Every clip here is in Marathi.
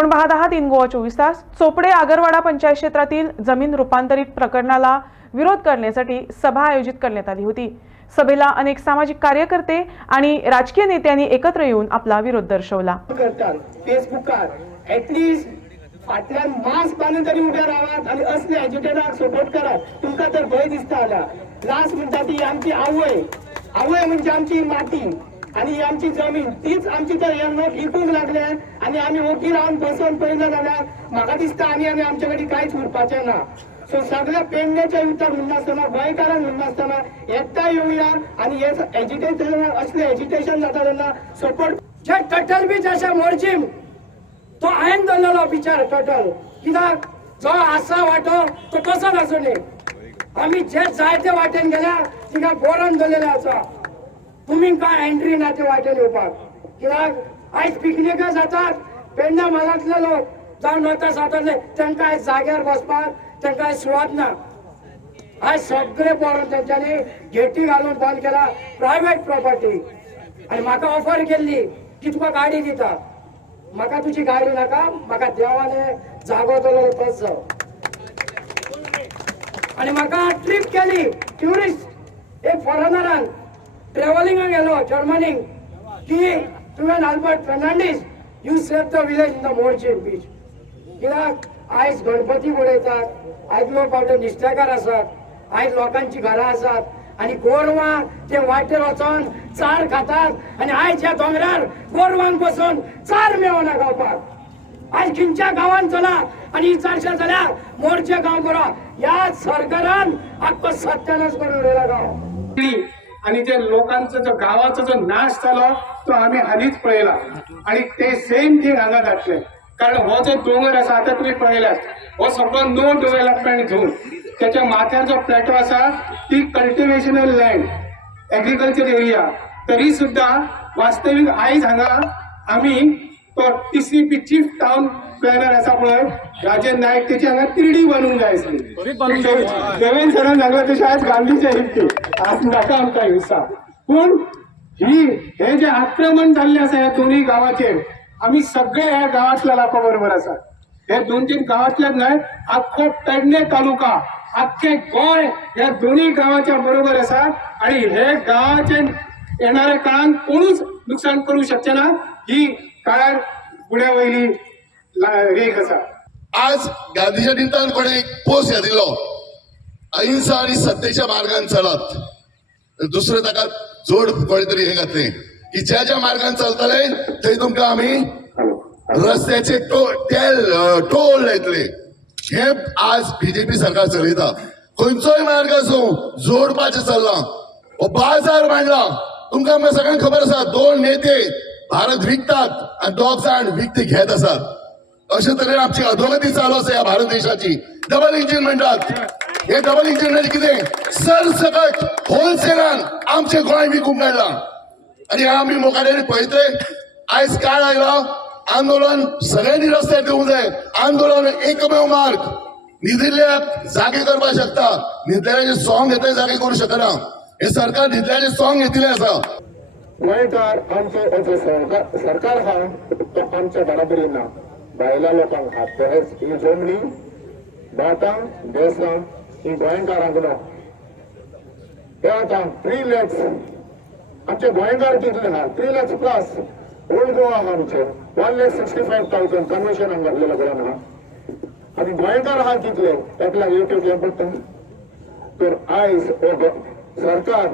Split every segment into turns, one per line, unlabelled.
आपण पाहत आहात इन गोवा चोवीस तास. चोपडे आगरवाडा पंचायत क्षेत्रातील जमीन रूपांतरित प्रकरणाला विरोध करण्यासाठी सभा आयोजित करण्यात आली होती. सभेला अनेक सामाजिक कार्यकर्ते आणि राजकीय नेत्यांनी एकत्र येऊन आपला विरोध दर्शवला.
फाटल्यान मास्क बांधून तरी उभे रावात आणि असले एज्युकेटरांक सपोर्ट करात. तुमका तर भय दिसता आला. लास्ट म्हणटा ती आमची आवय. आवय म्हणजे आमची माती. आणि ही आमची जमीन तीच आमची तर यांना विकूंक लागले आणि आम्ही ओगी रावन बसून पळयलं जाल्यार म्हाका दिसता आनी आनी आमच्याकडे कांयच उरपाचें ना. सो सगळ्या पेडण्याच्या युद्धात म्हणनासतना गोंयकारांक म्हणनासतना एकठांय येवया आणि हे एज्युकेशन असले एज्युकेशन जाता तेन्ना सपोर्ट
जे टटल बी जशे मोरजीम. तो हायन दवरलेलो बिचार टटल. कित्याक जो आसा वाटो तो कसो आसूं आमी जे जायते वाटेन गेल्या तिका बोरान दवरलेले आसा तुमी काय एंट्री ना ते वाटेन येवपाक कित्याक आयज पिकनिका जातात. पेडण्या म्हालांतले लोक. जावन वता सातारले तांकां आयज जाग्यार बसपाक तांकां आयज सुवात ना. आयज सगळे पोरण तेंच्यांनी गेटी घालून बंद केला. प्रायव्हेट प्रॉपर्टी आणि म्हाका ऑफर केल्ली की तुका गाडी दिता. म्हाका तुजी गाडी नाका. म्हाका देवाने जागो दिलो तोच जाव आणि म्हाका ट्रीप केली. ट्युरिस्ट एक फॉरेनरान ट्रॅव्हलिंग गेलो जर्मनी की तुवें Albert Fernandes you save the village in the मोर्चे बीच कित्याक आयज गणपती उडयतात आयज लोक फावटे निश्टेकार आसात आयज लोकांची घरां आसात आणि गोरवां ते वाटेर वचोन चार खातात. आणि आयज ह्या दोंगरार गोरवांक बसून चार मेवना गावपाक आयज खंयच्या गांवान चला आणि विचारशे जाल्यार मोर्चे गांव बरो ह्या सरकारान आख्खो सत्यानाश करून उडयला गांव.
आणि जे लोकांचं जो गावाचा जो नाश झाला तो आम्ही हालीच पळयला आणि ते सेम थिंग हांगा जातले कारण हो, हो जो दोंगर आसा आतां तुमी पळयल्यात हो सगळो नो डेव्हलपमेंट झोन त्याच्या माथ्यार जो प्लॅटो आसा ती कल्टिवेशनल लँड एग्रीकल्चर एरिया तरी सुद्धा वास्तवीक आयज हांगा आम्ही तो टीसीपी चीफ टाउन प्लॅनर आसा पळय राजन नायक तेची हांगा तिरडी बांदूंक जाय देवेंद्र सरान सांगला तशें आज गांधी जयंती। आज नाका आमकां हिंसा पूण ही हे जे आक्रमण जाल्ले आसा ह्या दोन्ही गांवाचेर आमी सगळे ह्या गांवांतल्या लोकां बरोबर आसा हे दोन तीन गांवांतल्याच न्हय आख्खो पेडणे तालुका आख्खे गोंय ह्या दोन्ही गांवांच्या बरोबर आसा आणि हे गांवाचे येणाऱ्या काळात कोणूच नुकसान करू शकचे ना? ही काळार फुड्या वयली रेख आसा
आज गांधीच्या निमतान कोणें एक पोस्ट दिलो अहिंसा आणि सत्तेच्या मार्गान चलत. दुसरं ताका जोड कोणें तरी हे घातले. की ज्या ज्या मार्गान चलतले थंय तुमकां आमी रस्त्याचे टोल टेल टोल येतले हे आज बीजेपी सरकार चलयता. खंयचोय मार्ग आसूं जोडपाचें चल्ला. हो बाजार मांडला. तुमकां सगळ्यांक खबर आसा दोन नेते भारत विकतात आणि दोग जाण विकते घेत आसात अशा तरेन आमची अधोगती चालू आसा ह्या भारत देशाची. डबल इंजिन म्हणटात हे डबल इंजिन म्हणजे किती? सरसकट होलसेलान आमचे गोंय विकूंक काडला आणि आम्ही मोकाड्याने पळयतय आयज काळ आयला आंदोलन सगळ्यांनी रस्त्यार देवूंक जाय आंदोलन एकमेव मार्ग. न्हिदिल्ल्याक जागे करपाक शकता. निधल्याचे सॉंग येते जागे करू शकना हे सरकार निधल्याचे सॉंग घेतिल्ले आसा
गोंयकार आमचो जो सरकार सरकार हा तो आमच्या बराबरी ना भायल्या लोकांक हा तहेच ही जमनी भाटां देसां ही गोंयकारांक ना ते आतां थ्री लॅक्स आमचे गोंयकार कितले हा three lakhs plus old Goa हा आमचे one lakh sixty five thousand convention घातलेलो कडेन हा आनी गोंयकार हा कितले एकल्या युट्यूब हें पडटा तर आयज सरकार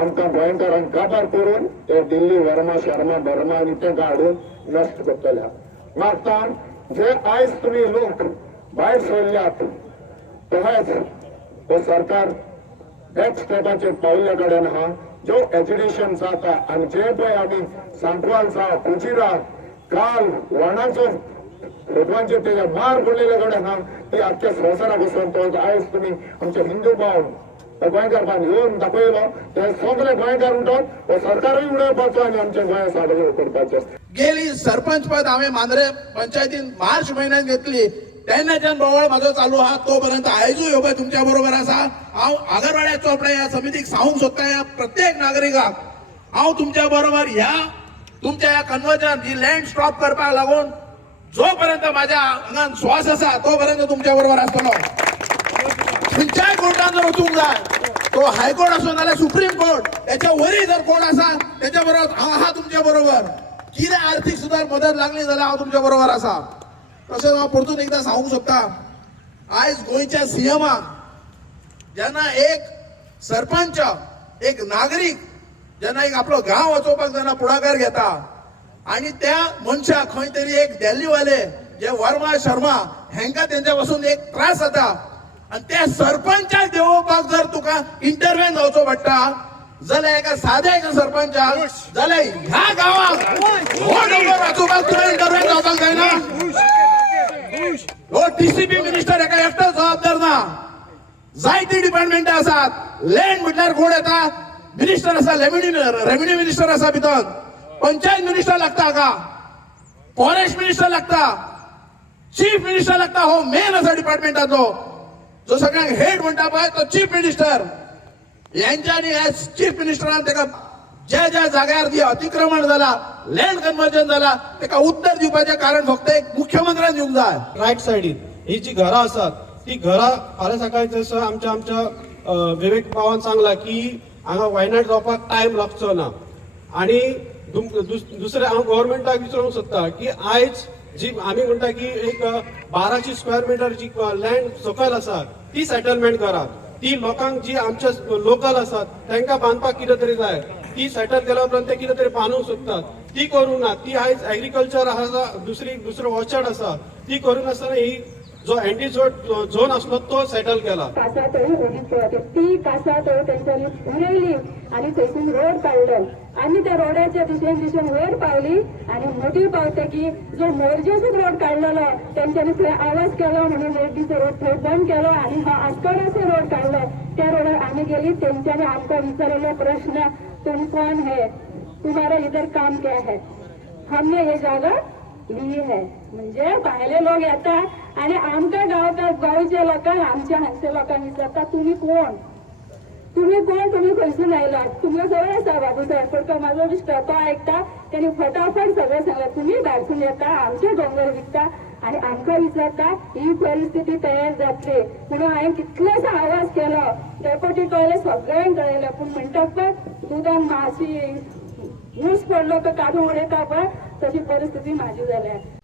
आमकां गोंयकारांक काबार करून ते दिल्ली वर्मा शर्मा बर्मा आनी ते काडून नश्ट करतल्या मागतान जे आयज तुमी लोक भायर सरल्यात तहेच हो सरकार नेक्स्ट स्टेपाचेर पावल्ल्या कडेन आहा जो एज्युकेशन जाता आनी जे पळय आमी सांकवाल जावं कुजिरा काल वणाचो फोटवांचेर तेजे मार पडलेले कडेन आहा ती आख्ख्या संवसाराक वचून तो आयज तुमी आमचे हिंदू भाव गोंयकार भान येवन दाखयलो ते सगळे गोंयकार उठोन हो सरकारूय उडोवपाचो आनी आमच्या गोंया साडे करपाचें
गेली सरपंच पद हांवें मांद्रे पंचायतीन मार्च म्हयन्यात घेतली. तेन्नाच्यान बोवाळ म्हाजो चालू आहा तोपर्यंत आयजूय ह्यो पळय तुमच्या बरोबर आसा हांव आगरवाड्या चोपडा ह्या समितीक सांगूंक सोदता ह्या प्रत्येक नागरिकाक. हांव तुमच्या बरोबर ह्या तुमच्या ह्या कन्वर्जन ही लँड स्टॉप करपाक लागून जो पर्यंत माझ्या अंगात श्वास असा तोपर्यंत तुमच्या बरोबर असतो. खंयच्याय कोर्टात जर वचूंक जाय तो हायकोर्ट असो नाल्यार सुप्रीम कोर्ट त्याच्या वरी जर कोण असा त्याच्या बरोबर हांव आहा तुमच्या बरोबर. कितें आर्थीक सुदार मदत लागली जाल्यार हांव तुमच्या बरोबर आसा तशेंच हांव परतून एकदां सांगूंक सोदता आयज गोंयच्या सीएमाक जेन्ना एक सरपंच एक नागरीक जेन्ना एक आपलो गांव वचोवपाक जेन्ना पुढाकार घेता आणि त्या मनशाक खंय तरी एक दिल्लीवाले जे वर्मा शर्मा हांकां तेंच्या पासून एक त्रास जाता आणि त्या सरपंचाक देवोवपाक जर तुका इंटरव्हेन जावचो पडटा जाल्यार एका साद्या एका सरपंचाक जाल्यार ह्या गांवाक हो नंबर वाचोवपाक तुका इंटरव्हेन जावपाक जायना. हो टीसीपी मिनिस्टर एका एकटो जबाबदार ना. जायती डिपार्टमेंट आसात लँड म्हटल्यार कोण येता. मिनिस्टर आसा रेव्हेन्यू रेव्हेन्यू मिनिस्टर आसा भितर. पंचायत मिनिस्टर लागता का? फॉरेस्ट मिनिस्टर लागता. चीफ मिनिस्टर लागता. हो मेन आसा डिपार्टमेंटाचो जो सगळ्यांक हेड म्हणटा पळय तो चीफ मिनिस्टर यांच्यानी चीफ मिनिस्टरान ताका ज्या ज्या जाग्यार जी अतिक्रमण जाला लँड कन्वर्जन जाला ताका उत्तर दिवपाचें कारण फक्त एक मुख्यमंत्र्यान दिवंक जाय
राईट सायडीन ही जी घरां आसात ती घरां फाल्यां सकाळी जसं आमच्या आमच्या विवेक भावान सांगला की हांगा वायनाड जावपाक टायम लागचो ना आणि दुस- दुसरें हांव गव्हर्मेंटाक विचारूंक सोदता की आयज जी आमी म्हणटा की एक अ, बाराशे स्क्वेअर मिटर जी लँड सकयल आसा ती सेटलमेंट करात ती लोकांक जी आमच्या लोकल आसात तांकां बांदपाक कितें तरी जाय. ती सेटल केल्या उपरांत ते कितें तरी बांदूंक सोदतात ती करूंक ना. ती आयज एग्रीकल्चर आसा दुसरी दुसरो ऑर्चर्ड आसा ती करूंक नासतना ही जो अँटी झोन आसलो तो सेटल केला.
ती कासा त्यांच्यानी उडयली आणि थंयसून रोड काडलो आम्ही त्या रोडाच्या दिशेन दिशेन वयर पावली आणि मदीं पावतकी जो मोरजेसून रोड काढलेलो त्यांच्यानी थंय आवाज केलो म्हणून रेड्डीचो रोड थंय बंद केलो आणि हा आस्कोडाचो रोड काढलं. त्या रोडार आम्ही गेली. त्यांच्यानी आमकां विचारलेलो प्रश्न तुम कोण है? तुम्हाला इधर काम क्या है? हमने हे जागा ली है म्हणजे भायले लोक येतात आणि आमच्या गावच्या गावच्या लोकांक आमच्या हांगच्या लोकांक विचारता तुम्ही कोण? तुम्ही कोण? तुम्ही खंयसून आयलात तुमकां सगळें आसा बाबू साहेब म्हाजो दिसता तो आयकता तेणी फटाफट सगळें सांगला तुम्ही भायरसून येता आमचे डोंगर विकता आणि आमकां विचारता ही परिस्थिती तयार जातली म्हणून हांवें कितलोसो आवाज केलो. डेपोटी कळ्ळें सगळ्यांक कळयलें पूण म्हणटात पळय दुदान माशी ऊस पडलो तर काढून उडयता पण तशी परिस्थिती माझी झाली आहे.